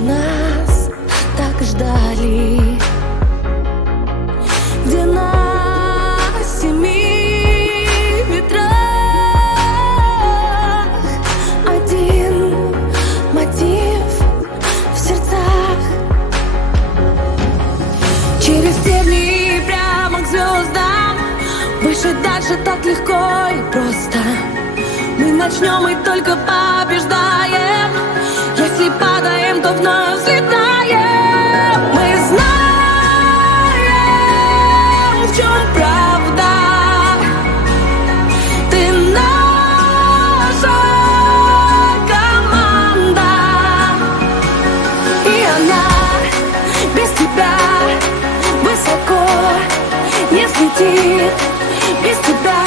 нас так ждали, где на семи ветрах один мотив в сердцах. Через тернии прямо к звездам, выше, дальше так легко и просто. Мы начнем и только побеждаем. Если падаем, то вновь взлетаем. Мы знаем, в чем правда. Ты наша команда, и она без тебя высоко не взлетит. Без тебя